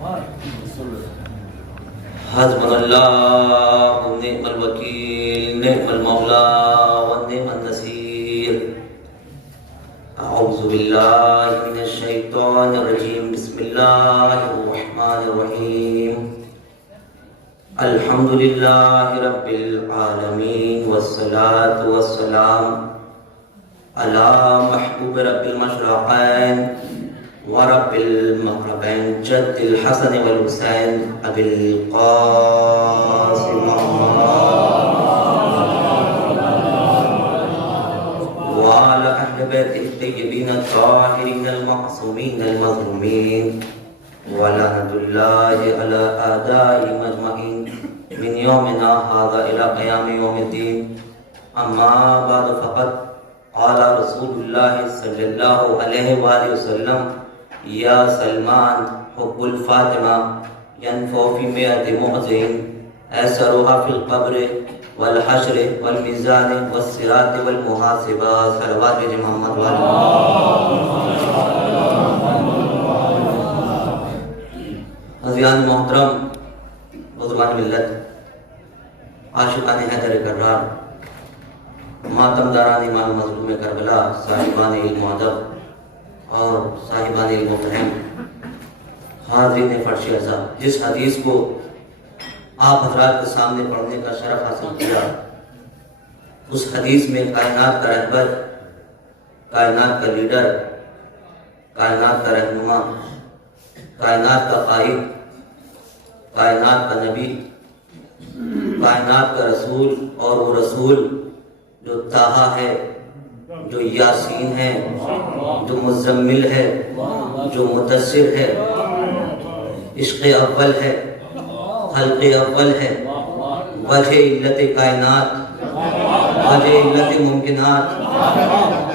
حسبنا اللہ ونعم الوکیل نعم المولا ونعم النصیر اعوذ باللہ من الشیطان الرجیم بسم اللہ الرحمن الرحیم الحمدللہ رب العالمین والصلاة والسلام علی محبوب رب المشرقین ورب المغربین جد الحسن والحسین ابی القاسم وعلى اہل بیت الطیبین الطاہرین المعصومین المظلومین ولعنۃ اللہ علی اعدائهم اجمعین من یومنا هذا الى قیام یوم الدین اما بعد فقط قال رسول اللہ صلی اللہ علیہ وآلہ وسلم یا سلمان حب الفاطمہ ینفو فی مئت معزین ایسرها فی القبر والحشر والمیزان والصراط والمحاسبہ صلوات محمد عزیزان محترم بزرگان ملت عاشقان حیدر کرار ماتم داران ایمان مظلوم کربلا صاحبان علم و ادب اور صاحبان علم و فہم حاضرین فرش ازا جس حدیث کو آپ حضرات کے سامنے پڑھنے کا شرف حاصل کیا اس حدیث میں کائنات کا رہبر کائنات کا لیڈر کائنات کا رہنما کائنات کا قائد کائنات کا نبی کائنات کا رسول اور وہ رسول جو طٰہٰ ہے جو یاسین ہے جو مزمل ہے جو مدثر ہے عشق اول ہے خلق اول ہے وجہ علت کائنات وجہ علت ممکنات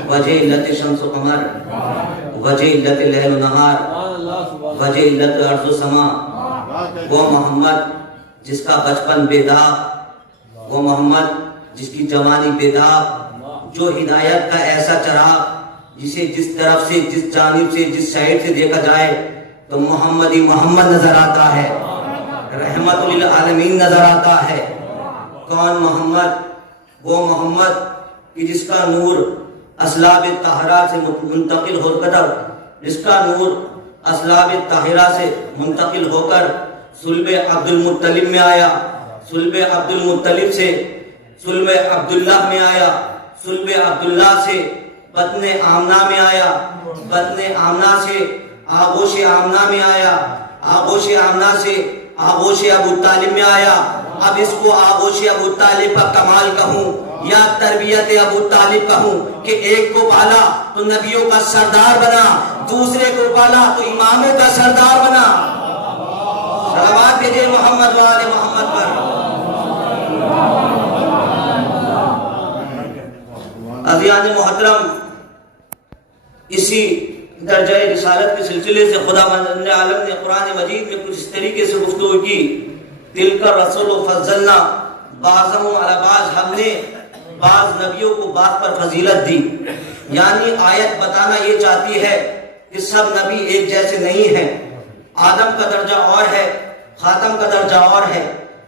وجہ علت شمس و قمر وجہ علت لیل و نہار وجہ علت ارض و سما وہ محمد جس کا بچپن بے داغ وہ محمد جس کی جوانی بے داغ جو ہدایت کا ایسا چراغ جسے جس طرف سے جس جانب سے جس سائڈ سے دیکھا جائے تو محمد ہی محمد نظر آتا ہے رحمت للعالمین نظر آتا ہے کون محمد وہ محمد کہ جس کا نور اسلاب طاہرہ سے منتقل ہو کر جس کا نور اسلاب طاہرہ سے منتقل ہو کر صلب عبد المطلب میں آیا صلب عبد المطلب سے صلب عبداللہ میں آیا صلب عبداللہ سے بطن آمنہ میں آیا بطن آمنہ سے آغوش آمنہ میں آیا آغوش آمنہ سے آغوش ابو طالب میں آیا اب اس کو آغوش ابو طالب کا کمال کہوں یا تربیت ابو طالب کہوں کہ ایک کو پالا تو نبیوں کا سردار بنا دوسرے کو پالا تو اماموں کا سردار بنا صلوات بھیجے محمد وآل محمد پر عزیزان محترم اسی درجہ رسالت کے سلسلے سے خدا بند عالم نے قرآن مجید میں کچھ اس طریقے سے گفتگو کی تلک الرسل فضلنا بعضهم علی بعض ہم نے بعض نبیوں کو بعض پر فضیلت دی یعنی آیت بتانا یہ چاہتی ہے کہ سب نبی ایک جیسے نہیں ہیں آدم کا درجہ اور ہے خاتم کا درجہ اور ہے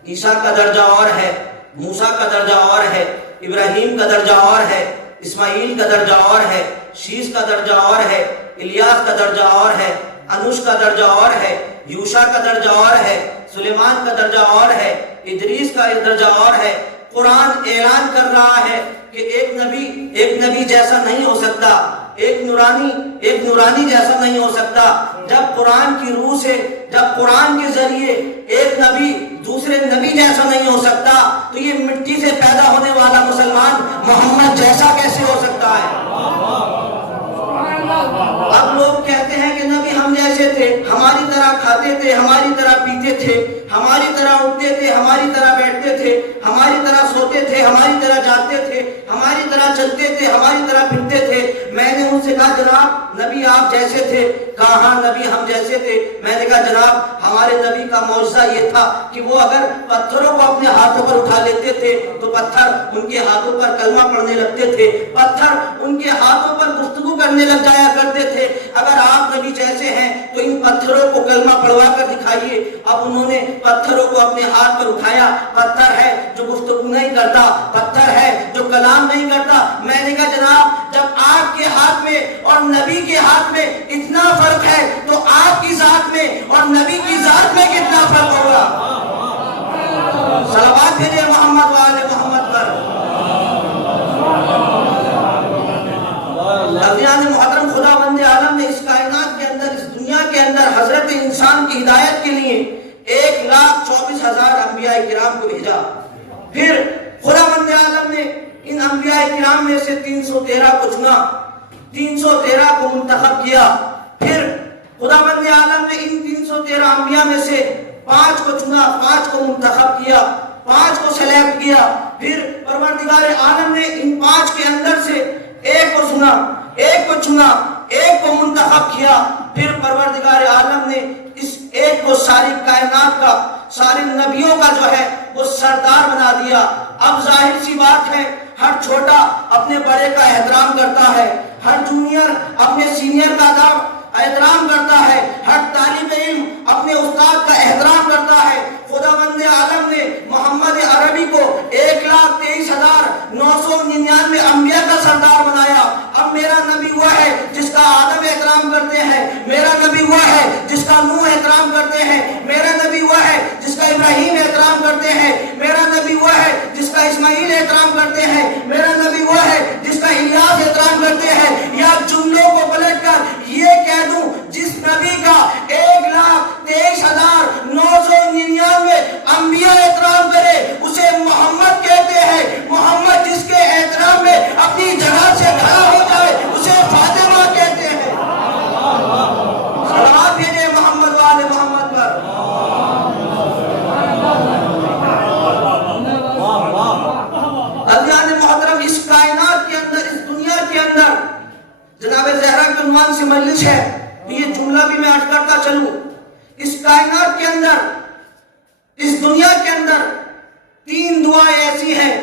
عیسیٰ کا درجہ اور ہے موسیٰ کا درجہ اور ہے ابراہیم کا درجہ اور ہے اسماعیل کا درجہ اور ہے شیس کا درجہ اور ہے الیاس کا درجہ اور ہے انوش کا درجہ اور ہے یوشا کا درجہ اور ہے سلیمان کا درجہ اور ہے ادریس کا درجہ اور ہے قرآن اعلان کر رہا ہے کہ ایک نبی جیسا نہیں ہو سکتا ایک نورانی جیسا نہیں ہو سکتا جب قرآن کی روح سے جب قرآن کے ذریعے ایک نبی دوسرے نبی جیسا نہیں ہو سکتا تو یہ مٹی سے پیدا ہونے والا مسلمان محمد جیسا کیسے ہو سکتا ہے اب لوگ کہتے ہیں کہ نبی ہم جیسے تھے ہماری طرح کھاتے تھے ہماری طرح پیتے تھے ہماری طرح اٹھتے تھے ہماری طرح بیٹھتے تھے ہماری طرح سوتے تھے ہماری طرح جاگتے تھے ہماری طرح چلتے تھے ہماری طرح پھرتے تھے میں نے ان سے کہا جناب نبی آپ جیسے تھے؟ کہا ہاں نبی ہم جیسے تھے۔ میں نے کہا جناب ہمارے نبی کا معجزہ یہ تھا کہ وہ اگر پتھروں کو اپنے ہاتھوں پر اٹھا لیتے تھے تو پتھر ان کے ہاتھوں پر کلمہ پڑھنے لگتے تھے، پتھر ان کے ہاتھوں پر گفتگو کرنے لگ جایا کرتے تھے۔ اگر آپ نبی جیسے ہیں تو ان پتھروں کو کلمہ پڑھوا کر دکھائیے۔ اب انہوں نے پتھروں کو اپنے ہاتھ پر اٹھایا، پتھر ہے جو گفتگو نہیں کرتا، پتھر ہے جو کلام نہیں کرتا۔ میں نے کہا جناب جب آپ کے ہاتھ میں اور نبی کے ہاتھ میں اتنا فرق ہے تو آپ کی ذات میں اور نبی کی ذات میں کتنا فرق ہوگا؟ صلوات بھیجے محمد و آل محمد پر۔ عزیزان محترم، خداوند عالم نے اس کائنات کے اندر، اس دنیا کے اندر حضرت انسان کی ہدایت کے لیے 1,24,000 انبیاء کرام کو بھیجا۔ پھر خداوند عالم نے ان انبیاء کرام میں سے 313 کو چنا، 313 کو منتخب کیا۔ پھر خداوند عالم نے ان 313 انبیاء میں سے 5 کو چنا، 5 کو منتخب کیا، 5 کو سلیکٹ کیا۔ پھر پروردگار عالم نے ان 5 کے اندر سے ایک کو چنا، ایک کو چنا، ایک کو منتخب کیا۔ پھر پروردگار عالم نے اس ایک کو ساری کائنات کا، سارے نبیوں کا جو ہے وہ سردار بنا دیا۔ اب ظاہر سی بات ہے ہر چھوٹا اپنے بڑے کا احترام کرتا ہے، ہر جونیئر اپنے سینئر کا احترام کرتا ہے، ہر طالب علم اپنے استاد کا احترام کرتا ہے۔ خداوند عالم نے محمد عربی کو 1,23,999 انبیاء کا سردار بنایا۔ اب میرا نبی وہ ہے جس کا آدم احترام کرتے ہیں، میرا نبی وہ ہے جس کا نوح احترام کرتے ہیں، میرا نبی وہ ہے جس کا ابراہیم احترام کرتے ہیں، میرا نبی وہ ہے جس کا اسماعیل احترام کرتے ہیں، میرا نبی وہ ہے جس کا الیاس احترام کرتے ہیں۔ یا جملوں کو پلٹ کر یہ کہہ دوں جس نبی کا 1,23,999 انبیاء احترام کرے اسے محمد کہتے ہیں۔ محمد جس کے احترام میں اپنی جگہ سے کھڑا ہو جائے اسے فاطمہ کہتے ہیں۔ صلوات بھیجے محمد و آل محمد پر۔ عزیزان محترم، اس کائنات کے اندر، اس دنیا کے اندر جناب زہرا کے عنوان سے مجلس ہے تو یہ جملہ بھی میں عرض کرتا چلوں۔ اس کائنات کے اندر، اس دنیا کے اندر 3 دعائیں ایسی ہیں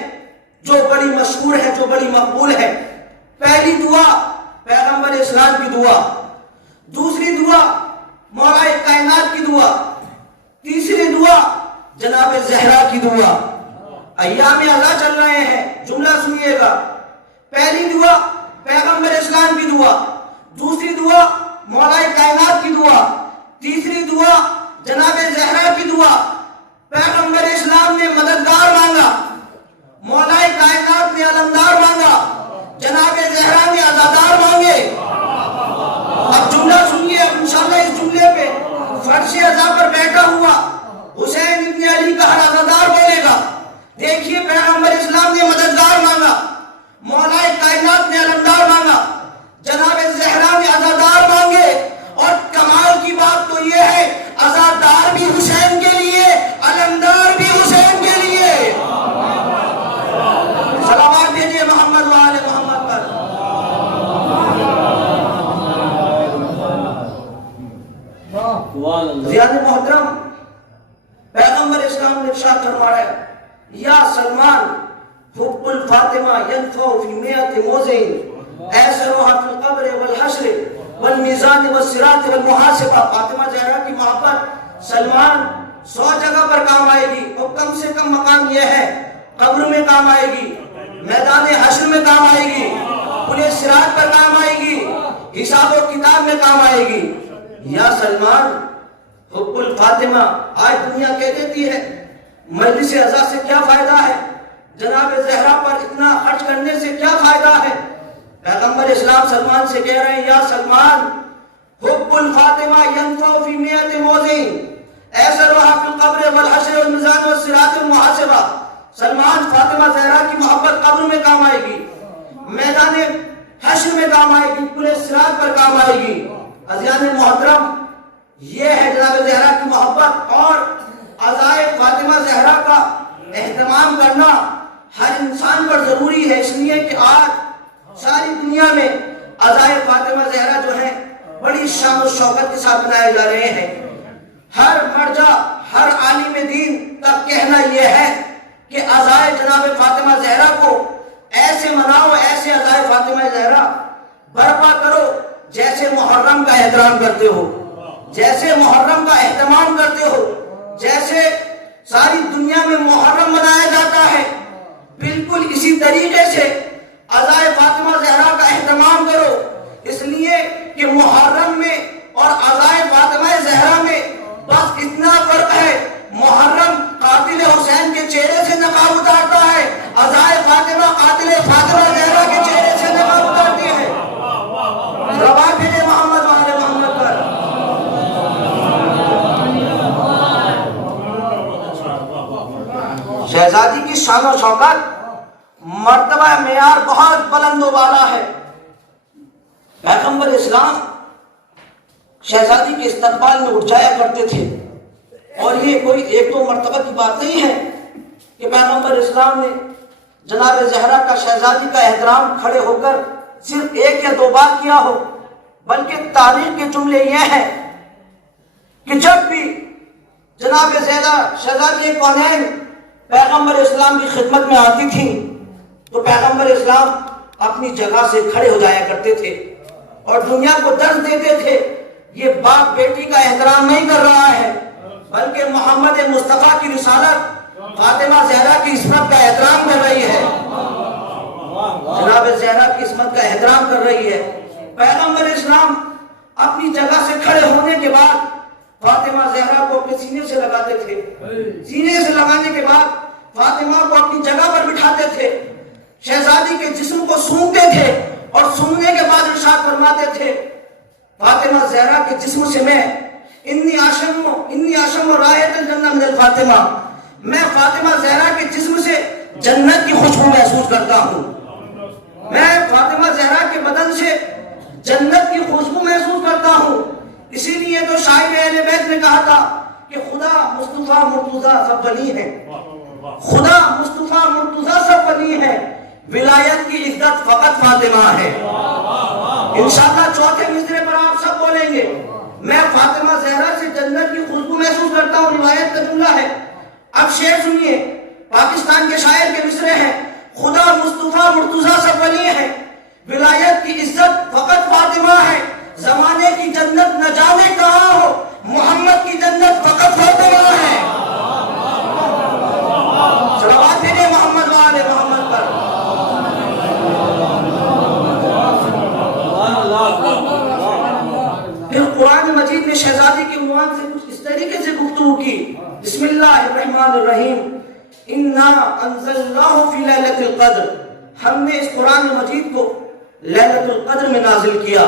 جو بڑی مشہور ہے، جو بڑی مقبول ہے۔ پہلی دعا پیغمبر اسلام کی دعا، دوسری دعا مولا کائنات کی دعا، تیسری دعا جناب زہرا کی دعا۔ ایام اعلیٰ چل رہے ہیں، جملہ سنیے گا۔ پہلی دعا پیغمبر اسلام کی دعا، دوسری دعا مولا کائنات کی دعا، تیسری دعا جناب زہرا کی دعا۔ پیغمبر اسلام نے مددگار مانگا، مولا کائنات نے علمدار مانگا، جناب زہرا نے عزادار مانگے۔ اب جملہ سنیے، انشاءاللہ اس جملے پہ فرش عزا پر بیٹھا ہوا حسین ابن علی کا ہر عزادار بولے گا۔ دیکھیے پیغمبر اسلام نے مددگار مانگا، مولا کائنات نے علمدار مانگا، جناب زہرا نے عزادار مانگے۔ اور کمال کی بات تو یہ ہے عزادار بھی حسین کے لیے، علمدار بھی حسین کے لیے۔ صلوات بھیجیے محمد و آل محمد پر۔ زیادہ محترم، پیغمبر اسلام نے ارشاد فرمایا یا سلمان حب الفاطمہ ينفع في 100 موضع ایسرها في القبر والحشر والمیزان والصراط والمحاسبہ۔ فاطمہ زہرا کی محبت سلمان 100 جگہ پر کام آئے گی، اور کم سے کم مقام یہ ہے قبر میں کام آئے گی، میدان حشر میں کام آئے گی، پورے صراط پر کام آئے گی، حساب و کتاب میں کام آئے گی۔ یا سلمان حب الفاطمہ، آج دنیا کہہ دیتی ہے مجلس عزا سے کیا فائدہ ہے، جناب زہرا پر اتنا خرچ کرنے سے کیا فائدہ ہے۔ پیغمبر اسلام سلمان سے کہہ رہے ہیں یا سلمان حب الفاطمہ ينفع في 100 موضع ایسرها في القبر والحشر والمیزان والصراط والمحاسبہ۔ سلمان فاطمہ زہرا کی محبت قبر میں کام آئے گی، میدان حشر میں کام آئے گی، پورے صراط پر کام آئے گی۔ عزیزان محترم، یہ ہے جناب زہرا کی محبت، اور عزائے فاطمہ زہرا کا اہتمام کرنا ہر انسان پر ضروری ہے، اس لیے کہ آج ساری دنیا میں عزائے فاطمہ زہرا جو ہیں بڑی شان و شوکت کے ساتھ منائے جا رہے ہیں۔ ہر مرجع، ہر عالم دین کا کہنا یہ ہے کہ عزائے جناب فاطمہ زہرا کو ایسے مناؤ، ایسے عزائے فاطمہ زہرا برپا کرو جیسے محرم کا احترام کرتے ہو، جیسے محرم کا اہتمام کرتے ہو، جیسے ساری دنیا میں محرم منایا جاتا ہے، بالکل اسی طریقے سے عزائے فاطمہ زہرا کا اہتمام کرو۔ اس لیے کہ محرم میں اور عزائے فاطمہ زہرا میں بس اتنا فرق ہے، محرم قاتل حسین کے چہرے سے نقاب اتارتا ہے، عزائے فاطمہ قاتل فاطمہ زہرا کے چہرے سے نقاب اتارتی ہے۔ صلوات بھیجے محمد وآل محمد پر۔ شہزادی کی شان و شوکت مرتبہ معیار بہت بلند و بالا ہے۔ پیغمبر اسلام شہزادی کے استقبال میں اٹھ جایا کرتے تھے، اور یہ کوئی ایک دو مرتبہ کی بات نہیں ہے کہ پیغمبر اسلام نے جناب زہرا کا شہزادی کا احترام کھڑے ہو کر صرف ایک یا دو بار کیا ہو، بلکہ تاریخ کے جملے یہ ہیں کہ جب بھی جناب زہرا شہزادی کونین پیغمبر اسلام کی خدمت میں آتی تھی تو پیغمبر اسلام اپنی جگہ سے کھڑے ہو جایا کرتے تھے اور دنیا کو درس دیتے تھے یہ باپ بیٹی کا احترام نہیں کر رہا ہے، بلکہ محمد مصطفیٰ کی رسالت فاطمہ زہرا کی عصمت کا احترام کر رہی ہے، جناب زہرا کی عصمت کا احترام کر رہی ہے۔ پیغمبر اسلام اپنی جگہ سے کھڑے ہونے کے بعد فاطمہ زہرا کو اپنے سینے سے لگاتے تھے، سینے سے لگانے کے بعد فاطمہ کو اپنی جگہ پر بٹھاتے تھے، شہزادی کے جسم کو سونگتے تھے اور سونگنے کے بعد ارشاد فرماتے تھے فاطمہ زہرا کے جسم سے میں انی آشم رائحۃ الجنہ من الفاطمہ، میں فاطمہ زہرا کے جسم سے جنت کی خوشبو محسوس کرتا ہوں، میں فاطمہ زہرا کے بدن سے جنت کی خوشبو محسوس کرتا ہوں۔ اسی لیے تو شاعر اہل بیت نے کہا تھا کہ خدا مصطفیٰ مرتضیٰ سب ولی ہیں، خدا مصطفیٰ مرتضیٰ سب ولی ہیں، ولایت کی عزت فقط فاطمہ ہے۔ انشاءاللہ چوتھے مصرے پر آپ سب بولیں گے میں فاطمہ زہرا سے جنت کی خوشبو محسوس کرتا ہوں، روایت کا جملہ ہے۔ اب شعر سنیے، پاکستان کے شاعر کے مصرے ہیں، خدا مصطفیٰ مرتضیٰ سب ولی ہیں، ولایت کی عزت فقط فاطمہ ہے، زمانے کی جنت نہ جانے کہاں ہو، محمد کی جنت فقط فاطمہ ہے۔ صلوات بھیجے محمد وآل محمد پر۔ پھر قرآن مجید نے شہزادی کے عنوان سے کچھ اس طریقے سے گفتگو کی، بسم اللہ الرحمن الرحیم، انا انزلناہ فی لیلۃ القدر، ہم نے اس قرآن مجید کو لیلۃ القدر میں نازل کیا،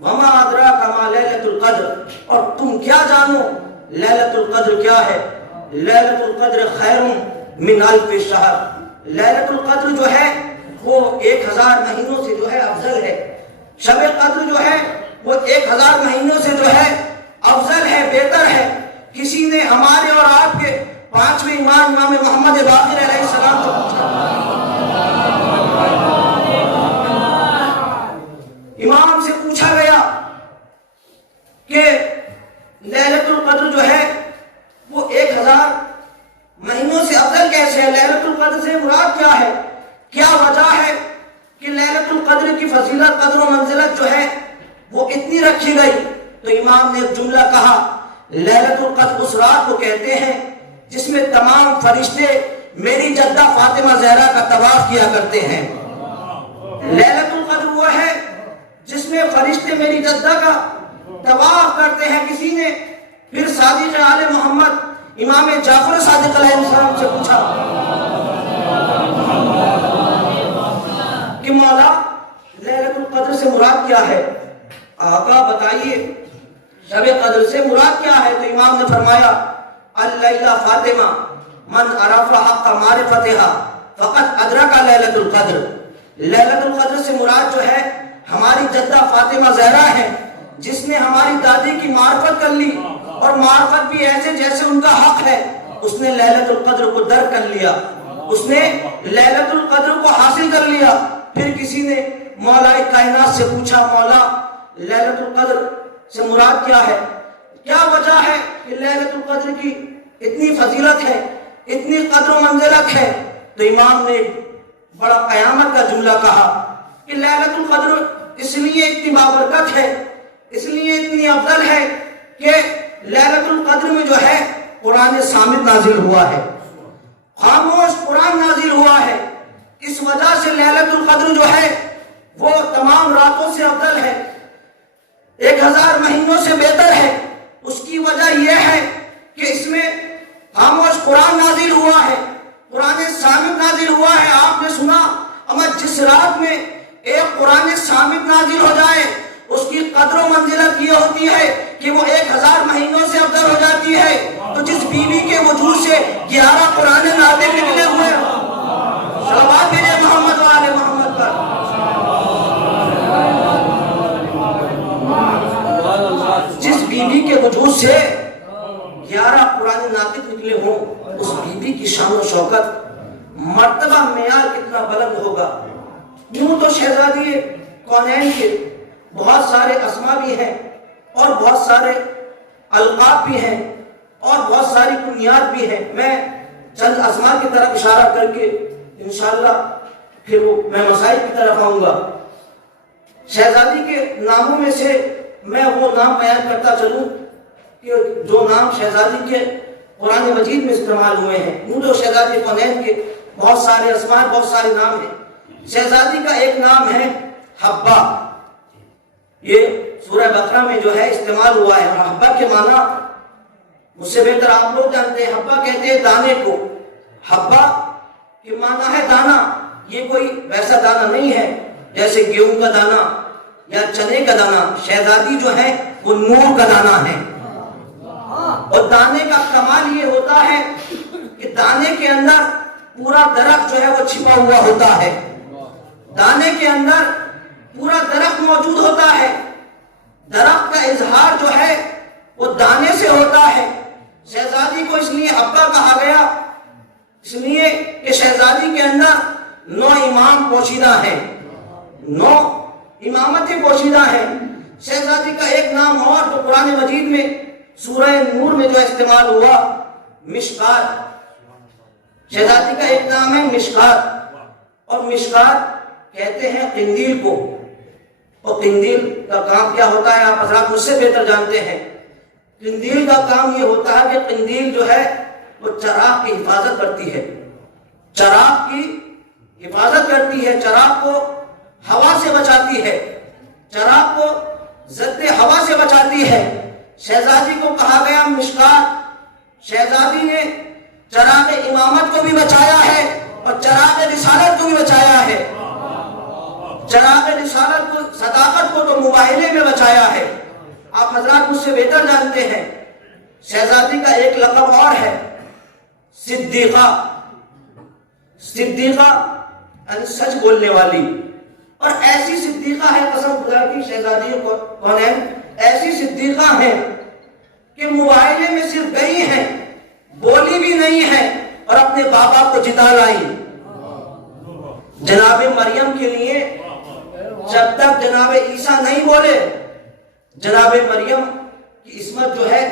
وما ادراک ما لیلۃ القدر، اور تم کیا جانو لیلۃ القدر کیا ہے، لیلۃ القدر خیر من الف شہر، لیلۃ القدر جو ہے وہ 1000 مہینوں سے جو ہے افضل ہے، شب قدر جو ہے وہ 1000 مہینوں سے جو ہے افضل ہے، بہتر ہے۔ کسی نے ہمارے اور آپ کے 5ویں امام محمد باقر علیہ السلام سے پوچھا، امام سے پوچھا گیا کہ لیلۃ القدر جو ہے وہ 1000 مہینوں سے افضل کیسے ہے، لیلۃ القدر سے مراد کیا ہے، کیا وجہ ہے کہ لیلۃ القدر کی فضیلت، قدر و منزلت جو ہے وہ اتنی رکھی گئی؟ تو امام نے ایک جملہ کہا، لیلۃ القدر اس رات کو کہتے ہیں جس میں تمام فرشتے میری جدہ فاطمہ زہرا کا طواف کیا کرتے ہیں، لیلۃ القدر وہ ہے جس میں فرشتے میری جدہ کا طواف کرتے ہیں۔ کسی نے پھر صادق آل محمد امام جعفر صادق علیہ السلام سے پوچھا کہ مولا لیلۃ القدر سے مراد کیا ہے، آقا بتائیے شب قدر سے مراد کیا ہے؟ تو امام نے فرمایا اللیلہ فاطمہ من عرف حق معرفتہا فقط ادرک لیلۃ القدر، لیلۃ القدر سے مراد جو ہے ہماری جدہ فاطمہ زہرا ہے جس نے ہماری دادی کی معرفت کر لی، اور معرفت بھی ایسے جیسے ان کا حق ہے، اس نے لیلۃ القدر کو در کر لیا، اس نے لیلۃ القدر کو حاصل کر لیا۔ پھر کسی نے مولا کائنات سے پوچھا، مولا لیلۃ القدر سے مراد کیا ہے؟ کیا وجہ ہے کہ لیلۃ القدر کی اتنی فضیلت ہے، اتنی قدر و منزلت ہے؟ تو امام نے بڑا قیامت کا جملہ کہا کہ لیلۃ القدر اس لیے اتنی بابرکت ہے، اس لیے اتنی افضل ہے کہ لیلۃ القدر میں جو ہے قرآن صامت نازل ہوا ہے، خاموش قرآن نازل ہوا ہے۔ اس وجہ سے لیلۃ القدر جو ہے وہ تمام راتوں سے افضل ہے، 1000 مہینوں سے بہتر ہے۔ اس کی وجہ یہ ہے کہ اس میں خاموش قرآن نازل ہوا ہے، قرآن صامت نازل ہوا ہے۔ آپ نے سنا، اما جس رات میں ایک قرآن صامت نازل ہو جائے اس کی قدر و منزلت یہ ہوتی ہے کہ وہ 1000 مہینوں سے افضل ہو جاتی ہے۔ تو جس بیوی کے وجود سے 11 قرآن نازل نکلے ہوئے، صلوات بھیجے محمد و آل محمد پر۔ جس بیوی کے وجود سے 11 قرآن نازل نکلے ہوں، اس بیوی کی شان و شوکت، مرتبہ معیار کتنا بلند ہوگا۔ یوں تو شہزادی کونین کے بہت سارے اسما بھی ہیں اور بہت سارے القاب بھی ہیں اور بہت ساری کنیات بھی ہیں۔ میں چند اسما کی طرف اشارہ کر کے انشاءاللہ پھر میں مسائل کی طرف آؤں گا۔ شہزادی کے ناموں میں سے میں وہ نام بیان کرتا چلوں کہ جو نام شہزادی کے قرآن مجید میں استعمال ہوئے ہیں۔ یوں تو شہزادی کونین کے بہت سارے اسما، بہت سارے نام ہیں۔ شہزادی کا ایک نام ہے حبہ، یہ سورہ بقرہ میں جو ہے استعمال ہوا ہے۔ حبہ کے معنی مجھ سے بہتر آپ لوگ جانتے ہیں۔ حبہ کہتے ہیں دانے کو، حبہ کے معنی ہے دانا۔ یہ کوئی ویسا دانا نہیں ہے جیسے گیہوں کا دانا یا چنے کا دانا۔ شہزادی جو ہے وہ نور کا دانا ہے، اور دانے کا کمال یہ ہوتا ہے کہ دانے کے اندر پورا درخت جو ہے وہ چھپا ہوا ہوتا ہے، دانے کے اندر پورا درخت موجود ہوتا ہے۔ درخت کا اظہار جو ہے وہ دانے سے ہوتا ہے۔ شہزادی کو اس لیے حبہ کہا گیا، اس لیے کہ شہزادی کے اندر 9 امام پوشیدہ ہیں، 9 امامتیں پوشیدہ ہیں۔ شہزادی کا ایک نام اور جو قرآن مجید میں سورہ نور میں جو استعمال ہوا، مشکات۔ شہزادی کا ایک نام ہے مشکات، اور مشکات کہتے ہیں قندیل کو، اور قندیل کا کام کیا ہوتا ہے آپ حضرات مجھ سے بہتر جانتے ہیں۔ قندیل کا کام یہ ہوتا ہے کہ قندیل جو ہے وہ چراغ کی حفاظت کرتی ہے، چراغ کی حفاظت کرتی ہے، چراغ کو ہوا سے بچاتی ہے، چراغ کو ضد ہوا سے بچاتی ہے۔ شہزادی کو کہا گیا مشکات۔ شہزادی نے چراغ امامت کو بھی بچایا ہے اور چراغ رسالت کو بھی بچایا ہے۔ چراغ رسالت کو، صداقت کو تو مباہلے میں بچایا ہے۔ آپ حضرات مجھ سے بہتر جانتے ہیں۔ شہزادی کا ایک لقب اور ہے صدیقہ۔ صدیقہ یعنی سچ بولنے والی، اور ایسی صدیقہ ہے قسم خدا کی شہزادی کونین ایسی صدیقہ ہیں کہ مباہلے میں صرف گئی ہیں، بولی بھی نہیں ہے، اور اپنے بابا کو جتا لائی۔ جناب مریم کے لیے جب تک جناب عیسیٰ نہیں بولے، جناب مریم کی عصمت جو ہے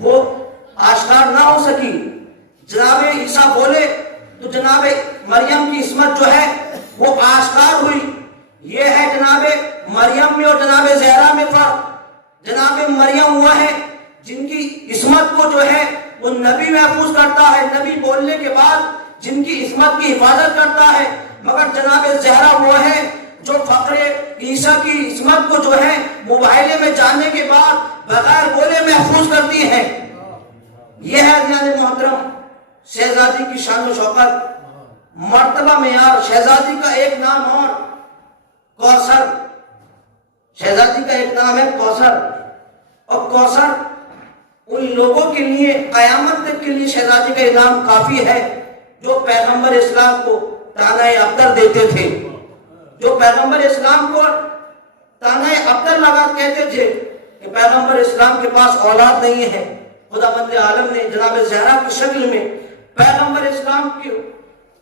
وہ آشکار نہ ہو سکی۔ جناب عیسیٰ بولے تو جناب مریم کی عصمت جو ہے وہ آشکار ہوئی۔ یہ ہے جناب مریم میں اور جناب زہرا میں فرق۔ جناب مریم وہ ہے جن کی عصمت کو جو ہے وہ نبی محفوظ کرتا ہے، نبی بولنے کے بعد جن کی عصمت کی حفاظت کرتا ہے، مگر جناب زہرا وہ ہے جو فخر عیسیٰ کی عصمت کو جو ہے مباہلے میں جانے کے بعد بغیر بولے محفوظ کرتی ہے۔ یہ ہے عزیزان محترم شہزادی کی شان و شوکت، مرتبہ معیار۔ شہزادی کا ایک نام اور کوثر، شہزادی کا ایک نام ہے کوثر، اور کوثر ان لوگوں کے لیے قیامت تک کے لیے شہزادی کا انعام کافی ہے جو پیغمبر اسلام کو تانے ابتر دیتے تھے، جو پیغمبر اسلام کو تانے ابتر لگا کہتے تھے کہ پیغمبر اسلام کے پاس اولاد نہیں ہے۔ خدا بند عالم نے جناب زہرا کی شکل میں پیغمبر اسلام کو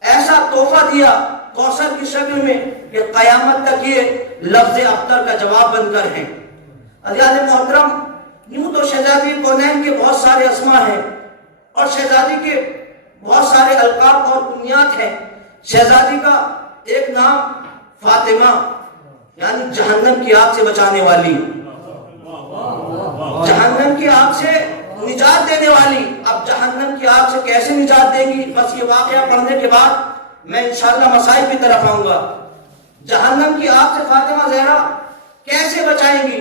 ایسا تحفہ دیا کوثر کی شکل میں کہ قیامت تک یہ لفظ ابتر کا جواب بن کر ہیں۔ عزیزان محترم، یوں تو شہزادی کونین کے بہت سارے اسما ہیں اور شہزادی کے بہت سارے القاب اور کنیات ہیں۔ شہزادی کا ایک نام فاطمہ یعنی جہنم کی آگ سے بچانے والی، جہنم کی آگ سے نجات دینے والی۔ اب جہنم کی آگ سے کیسے نجات دیں گی، بس یہ واقعہ پڑھنے کے بعد میں انشاءاللہ مسائل کی طرف آؤں گا۔ جہنم کی آگ سے فاطمہ زہرا کیسے بچائیں گی؟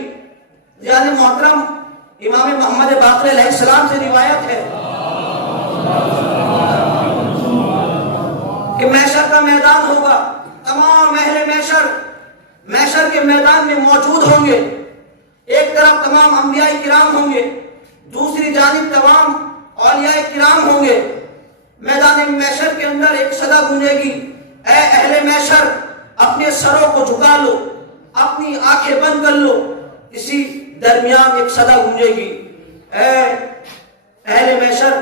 یعنی محترم، امام محمد باقر علیہ السلام سے روایت ہے کہ محشر کا میدان ہوگا، تمام اہل محشر کے میدان میں موجود ہوں گے۔ ایک طرف تمام انبیاء کرام ہوں گے، دوسری جانب تمام اولیاء کرام ہوں گے۔ میدان محشر کے اندر ایک صدا گونجے گی، اے اہل محشر اپنے سروں کو جھکا لو، اپنی آنکھیں بند کر لو۔ اسی درمیان ایک صدا گونجے گی، اے اہل محشر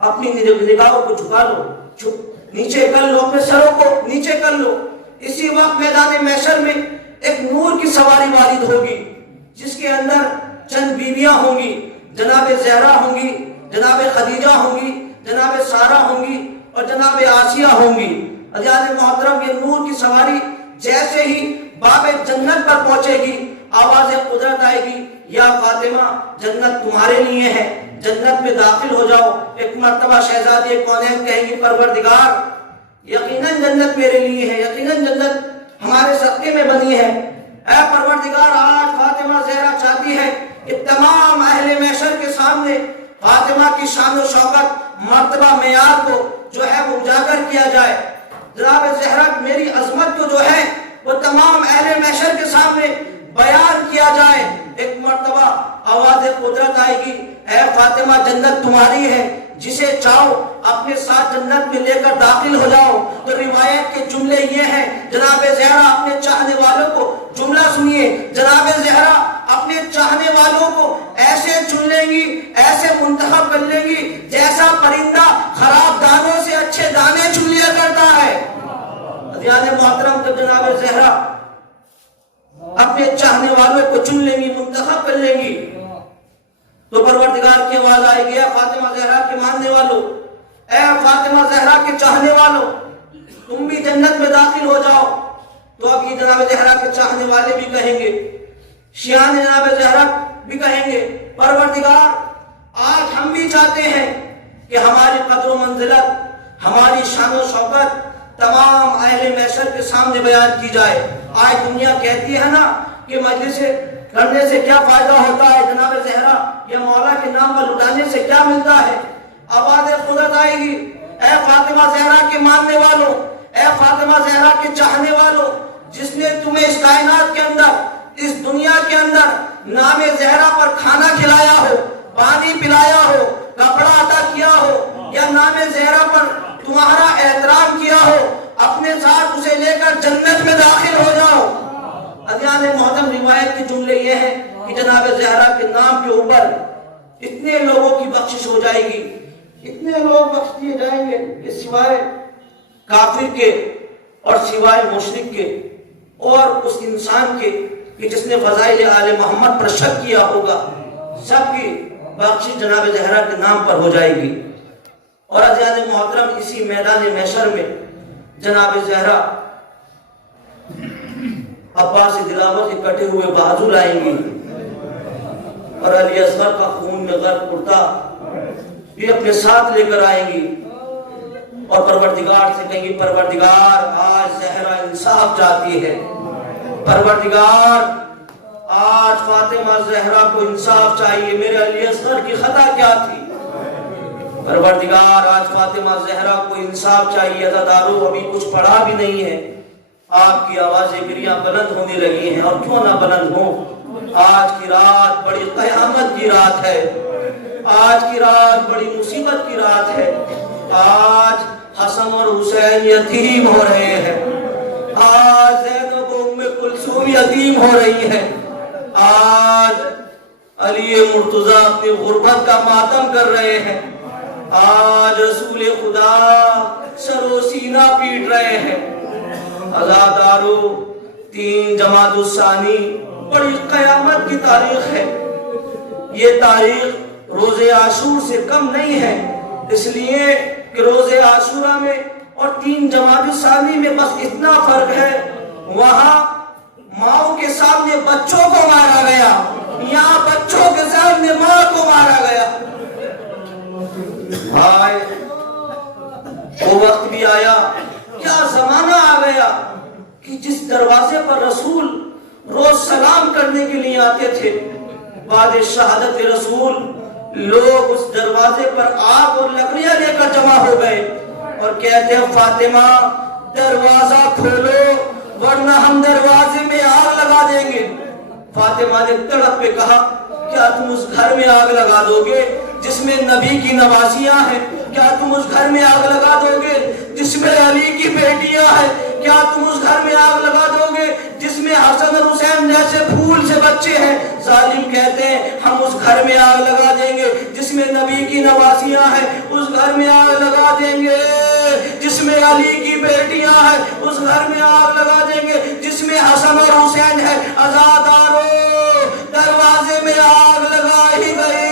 اپنی نگاہوں کو جھکا لو، نیچے کر لو، اپنے سروں کو نیچے کر لو۔ اسی وقت میدان محشر میں ایک نور کی سواری وارد ہوگی، جس کے اندر چند بیویاں ہوں گی، جناب زہرا ہوں گی، جناب خدیجہ ہوں گی، جناب سارہ ہوں گی اور جناب آسیہ ہوں گی۔ عزیزان محترم، یہ نور کی سواری جیسے ہی باب جنت پر پہنچے گی، آواز قدرت آئے گی، یا فاطمہ جنت تمہارے لیے ہے، جنت میں داخل ہو جاؤ۔ ایک مرتبہ شہزادی کونین کہیں گی، پروردگار یقیناً جنت میرے لیے ہے، یقیناً جنت ہمارے صدقے میں بنی ہے۔ اے پروردگار، آج فاطمہ زہرا چاہتی ہے کہ تمام اہل محشر کے سامنے فاطمہ کی شان و شوکت، مرتبہ معیار کو جو ہے وہ اجاگر کیا جائے۔ جناب زہرا میری عظمت کو جو ہے وہ تمام اہل محشر کے سامنے بیان کیا جائے۔ ایک مرتبہ آواز قدرت آئے گی، اے فاطمہ جنت تمہاری ہے، جسے چاہو اپنے ساتھ جنت میں لے کر داخل ہو جاؤ۔ تو روایت کے جملے یہ ہیں، جناب زہرا اپنے چاہنے والوں کو جملہ سنیے، جناب زہرا اپنے چاہنے والوں کو ایسے چن لیں گی، ایسے منتخب کر لیں گی جیسا پرندہ خراب دانوں سے اچھے دانے چن لیا کرتا ہے۔ عزیزان محترم، جب جناب زہرا اپنے چاہنے والوں کو چن لیں گی، منتخب کر لیں گی، تو پروردگار کی آواز آئے گی، اے فاطمہ زہرا کے ماننے والوں، اے فاطمہ زہرا کے چاہنے والوں، تم بھی جنت میں داخل ہو جاؤ۔ تو اب یہ جناب زہرا کے چاہنے والے بھی کہیں گے، شیعان جناب زہرا بھی کہیں گے، پروردگار آج ہم بھی چاہتے ہیں کہ ہماری قدر و منزلت، ہماری شان و شوکت تمام اہل محشر کے سامنے بیان کی جائے۔ آج دنیا کہتی ہے نا کہ مجلس کرنے سے کیا فائدہ ہوتا ہے، جناب زہرا یا مولا کے نام پر لٹانے سے کیا ملتا ہے۔ آواز قدرت آئے گی، اے فاطمہ زہرا کے ماننے والوں، اے فاطمہ زہرا کے چاہنے والوں، جس نے تمہیں اس کائنات کے اندر، اس دنیا کے اندر نام زہرا پر کھانا کھلایا ہو، پانی پلایا ہو، کپڑا عطا کیا ہو، یا نام زہرا پر تمہارا احترام کیا ہو، اپنے ساتھ اسے لے کر جنت میں داخل ہو جاؤ۔ عزیزان محترم، روایت کے جملے یہ ہیں کہ جناب زہرا کے نام کے اوپر اتنے لوگوں کی بخشش ہو جائے گی، اتنے لوگ بخش دیے جائیں گے کہ سوائے کافر کے اور سوائے مشرک کے اور اس انسان کے کہ جس نے فضائل آل محمد پر شک کیا ہوگا، سب کی بخشش جناب زہرا کے نام پر ہو جائے گی۔ اور عزیزان محترم، اسی میدان محشر میں جناب زہرا عباس دلاور کے کٹے ہوئے بازو لائیں گی اور علی اصغر کا خون میں غرق کرتا بھی اپنے ساتھ لے کر آئیں گی اور پروردگار سے کہیں گی، پروردگار آج زہرا انصاف چاہتی ہے، پروردگار آج فاطمہ زہرا کو انصاف چاہیے، میرے علی اصغر کی خطا کیا تھی، پروردگار آج فاطمہ زہرا کو انصاف چاہیے۔ عزادارو، ابھی کچھ پڑھا بھی نہیں ہے، آپ کی آوازیں گریاں بلند ہونے لگی ہیں، اور کیوں نہ بلند ہوں، آج کی رات بڑی قیامت کی رات ہے، آج کی رات بڑی مصیبت کی رات ہے۔ آج حسن اور حسین یتیم ہو رہے ہیں، آج زینب و ام کلثوم یتیم ہو رہی ہے، آج علی مرتضی اپنی غربت کا ماتم کر رہے ہیں، آج رسول خدا سر و سینہ پیٹ رہے ہیں، عزادارو 3 جمادی الثانی بڑی قیامت کی تاریخ ہے. یہ تاریخ روز عاشور سے کم نہیں ہے، اس لیے کہ روز عاشورہ میں اور 3 جمادی الثانی میں بس اتنا فرق ہے، وہاں ماؤں کے سامنے بچوں کو مارا گیا، یہاں بچوں کے سامنے ماں کو مارا گیا. بھائی وہ وقت بھی آیا، کیا زمانہ آ گیا کہ جس دروازے پر رسول روز سلام کرنے کے لیے آتے تھے، بعد شہادت رسول لوگ اس دروازے پر آگ اور لکڑیاں لے کر جمع ہو گئے اور کہتے ہیں فاطمہ دروازہ کھولو ورنہ ہم دروازے میں آگ لگا دیں گے. فاطمہ نے تڑپ پہ کہا کیا تم اس گھر میں آگ لگا دو گے جس میں نبی کی نوازیاں ہیں؟ کیا تم اس گھر میں آگ لگا دو گے جس میں علی کی بیٹیاں ہیں؟ کیا تم اس گھر میں آگ لگا دو گے جس میں حسن اور حسین جیسے پھول سے بچے ہیں؟ ظالم کہتے ہیں ہم اس گھر میں آگ لگا دیں گے جس میں نبی کی نوازیاں ہیں، اس گھر میں آگ لگا دیں گے جس میں علی کی بیٹیاں ہیں، اس گھر میں آگ لگا دیں گے جس میں حسن اور حسین ہے. عزادارو دروازے میں آگ لگائی گئی.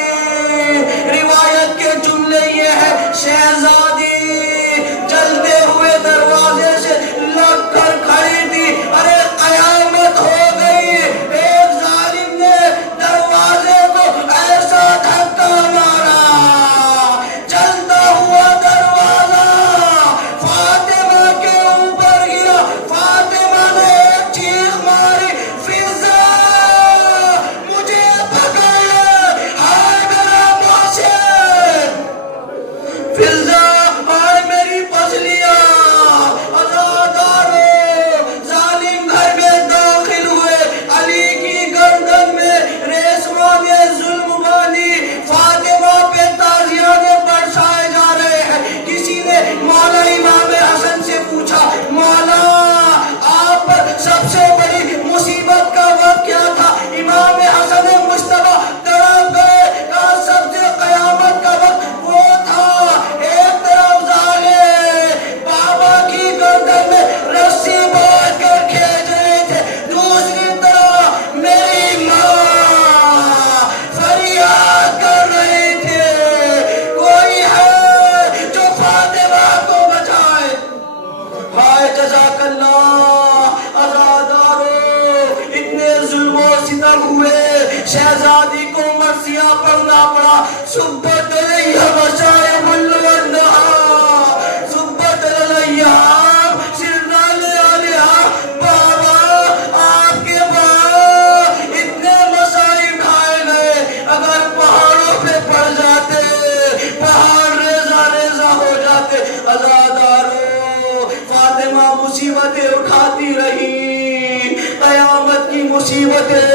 روایت کے جملے یہ ہے شہزادی جلتے ہوئے دروازے سے لگ کر کھڑی تھی، ارے قیامت ہو گئی. ایک ظالم نے دروازے کو ایسا دھکا مارا، چلتا ہوا دروازہ فاطمہ کے اوپر گرا. فاطمہ نے ایک چیخ ماری فضا مجھے پکڑ لے، ہائے میرا محسن، فضا ہائے میری پسلیاں. عزادارو ظالم گھر میں داخل ہوئے، علی کی گردن میں ریشمہ نے ظلم باندھی، فاطمہ پہ تازیانے برسائے جا رہے ہیں. کسی نے مولا امام حسن سے پوچھا مولا آپ پر سب سے بڑی مصیبت کا وقت کیا تھا؟ امام حسن مجتبیٰ تڑپ گئے، کہا سب سے قیامت کا وقت وہ تھا ایک طرف ظالم بابا کی گردن میں رسی باندھ کر کھینچ رہے تھے، دوسری طرف میری ماں فریاد کر رہی تھی کوئی ہے جو فاطمہ کو بچائے. ہائے جزاک اللہ. عزادارو اتنے ظلم و ستم ہوئے، شہزادی کو مرثیہ پڑھنا پڑا. سبت علیہ مصائب الودہا، سبت علیہ سرنا علیہ. بابا آپ کے بعد اتنے مصائب کھائے گئے، اگر پہاڑوں پہ پڑ جاتے پہاڑ ریزہ ریزہ ہو جاتے. عزادارو فاطمہ مصیبتیں اٹھاتی رہی، قیامت کی مصیبتیں.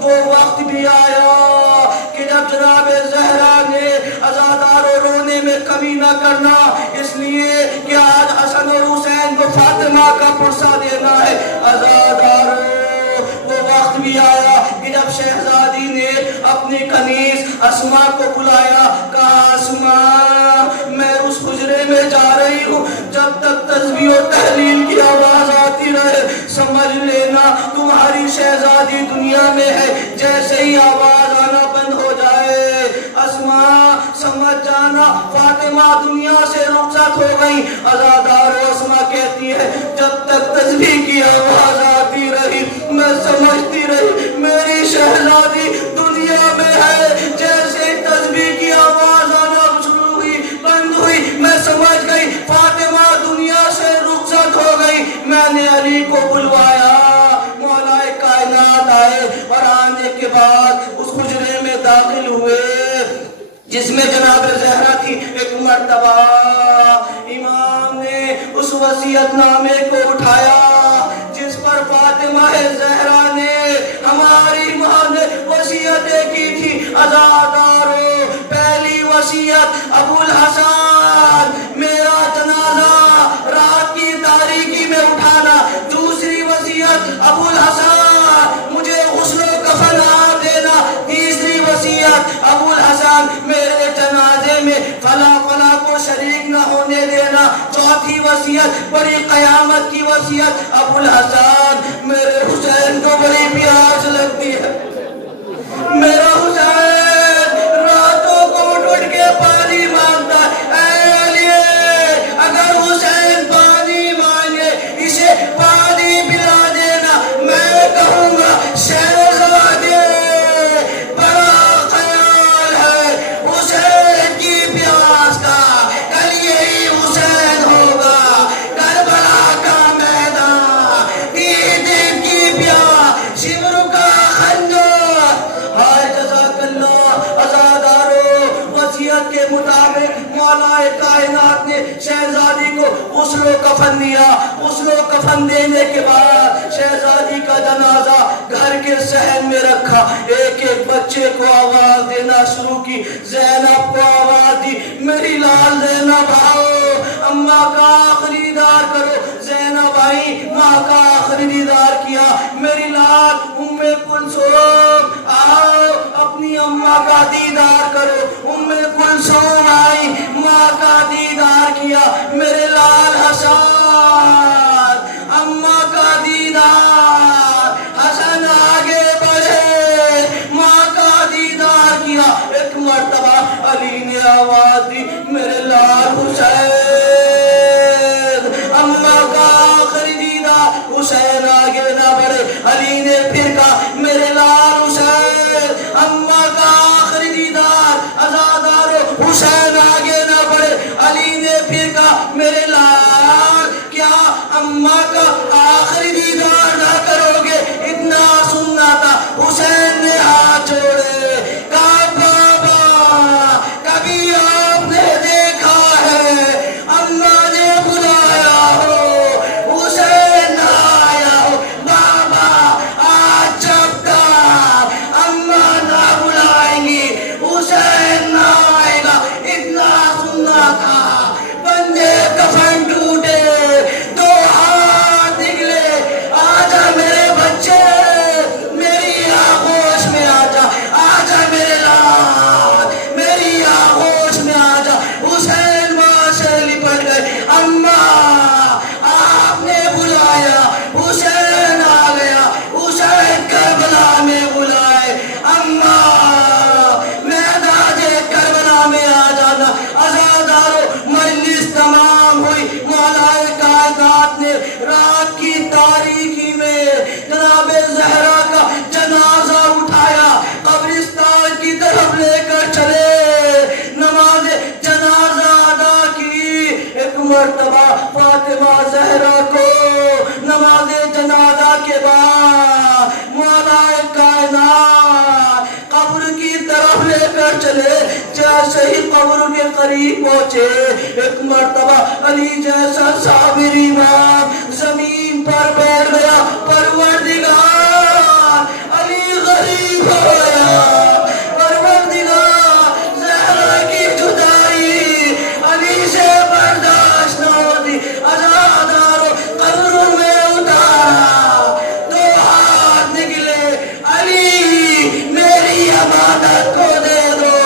وہ وقت بھی آیا کہ جب جناب زہرا نے عزادارو رونے میں کمی نہ کرنا، اس لیے کہ آج حسن اور حسین کو فاطمہ کا پرسہ دینا ہے. عزادارو وہ وقت بھی آیا کہ جب شہزادی نے اپنی کنیز اسما کو بلایا، کہا اسما میں اس حجرے میں جا رہی ہوں، جب تک تسبیح و تحلیل کی آواز آتی رہے سمجھ لینا تمہاری شہزادی دنیا میں ہے. جیسے ہی آواز آنا بند ہو جائے اسما سمجھ جانا فاطمہ دنیا سے رخصت ہو گئی. عزادارو اسما کہتی ہے جب تک تسبیح کی آواز آتی رہی میں سمجھتی رہی میری شہزادی دنیا میں ہے. جیسے ہی تسبیح کی آواز آنا شروع ہوئی بند ہوئی میں سمجھ گئی فاطمہ دنیا سے رخصت ہو گئی. میں نے علی کو بلوایا، مولا کائنات آئے اور آنے کے بعد اس حجرے میں داخل ہوئے جس میں جناب زہرا تھی. ایک مرتبہ امام نے اس وصیت نامے کو اٹھایا جس پر فاطمہ زہرا نے ہماری ماں نے وصیتیں کی تھی. عزادارو پہلی وصیت ابو الحسن میرا جنازہ رات کی تاریکی میں اٹھانا. دوسری وصیت ابو الحسن مجھے غسل و کفن آپ دینا. تیسری وصیت ابو الحسن میرے جنازے میں فلاں فلاں کو شریک نہ ہونے دینا. چوتھی وصیت بڑی قیامت کی وصیت، ابو الحسن میرے حسین کو بڑی پیاس لگتی ہے، میرا حسین راتوں کو اٹھ کے پانی مانگتا ہے، اے علی اگر حسین پانی مانگے اسے پانی پلا دینا، میں کہوں گا شہزادے بڑا خیال ہے حسین کی پیاس کا، کل یہی حسین ہوگا کربلا کا میدان، 3 دن کی پیاس شمر کا خنجر۔ ہائے جزاک اللہ عزادارو، وصیت کے مطابق مولا کائنات نے شہزادی کو غسل و کفن دیا۔ غسل و کفن دینے کے بعد شہزادی کا جنازہ گھر کے صحن میں رکھا، ایک ایک بچے کو آواز دینا شروع کی، زینب کو آواز دی، میری لال زینب آؤ، اماں کا آخری دیدار کرو۔ زینب آئی، ماں کا آخری دیدار کیا، میری لال ام کلثوم آؤ، اپنی اماں کا دیدار کرو۔ ام کلثوم آئی، ماں کا دیدار کیا، میرے لال حسن اماں کا دیدار، حسن آگے بڑھے، ماں کا دیدار کیا۔ ایک مرتبہ علی نے آواز دی، میرے لال حسین، اماں کا آخری دیدار، حسین آگے نہ بڑھے۔ علی نے پھر کہا، میرے لال حسین، اماں کا آخری دیدار، عزادارو حسین آگے نہ بڑھے۔ علی نے پھر کہا، میرے لال کیا اماں کا آخری دیدار نہ کرو گے؟ اتنا سننا تھا۔ حسین نے ہاتھ چھوڑے، کہا بابا کبھی آپ نے دیکھا ہے اماں نے بلایا ہو حسین نہ آیا ہو؟ بابا آج جب تک اماں نہ بلائیں گی حسین نہ آئے گا، اتنا سننا تھا۔ بندے کفن ٹوٹے، 2 ہاتھ نکلے، آجا میرے بچے، میری آغوش میں آجا، آجا میرے لال، میری آغوش میں آجا۔ حسین ماں سے لپٹ گئے، اماں آپ نے بلایا، حسین آ گیا، حسین کربلا میں بلائے، اماں میدان کربلا میں آ جانا۔ عزادارو مجلس تمام ہوئی، مولا کائنات نے رات کی تاریکی میں جناب زہرا کا جنازہ اٹھایا، قبرستان کی طرف لے کر چلے، نماز جنازہ ادا کی۔ ایک مرتبہ فاطمہ زہرا کو نماز جنازہ کے بعد مولا کائنات قبر کی طرف لے کر چلے، جیسے ہی قبر کے قریب پہنچے، ایک مرتبہ علی جیسا صابر امام زمین پر بیٹھ گیا، پروردگار علی غریب ہو گیا، پروردگار زہرا کی جدائی علی سے برداشت نہ ہوتی، عزادارو قبر میں اتارا، 2 ہاتھ نکلے، علی میری امانت کو دے دو۔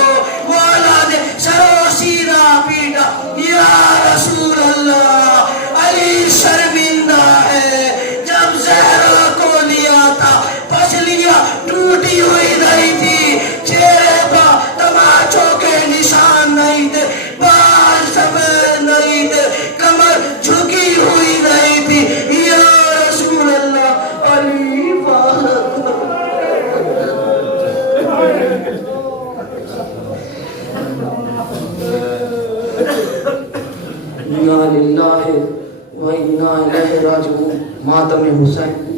مولا نے سرو سینہ پیٹا، یا رسول اللہ، علی شرمندہ ہے، جب زہرا کو لیا تھا پسلیاں ٹوٹی ہوئی نہیں تھی، چہرے پر تماچوں کے نشان نہیں تھے، بال سفید نہیں تھے، کمر جھکی ہوئی نہیں تھی، یا رسول اللہ علی فاضل۔ انا للہ و انا الیہ راجعون۔ ماتم حسین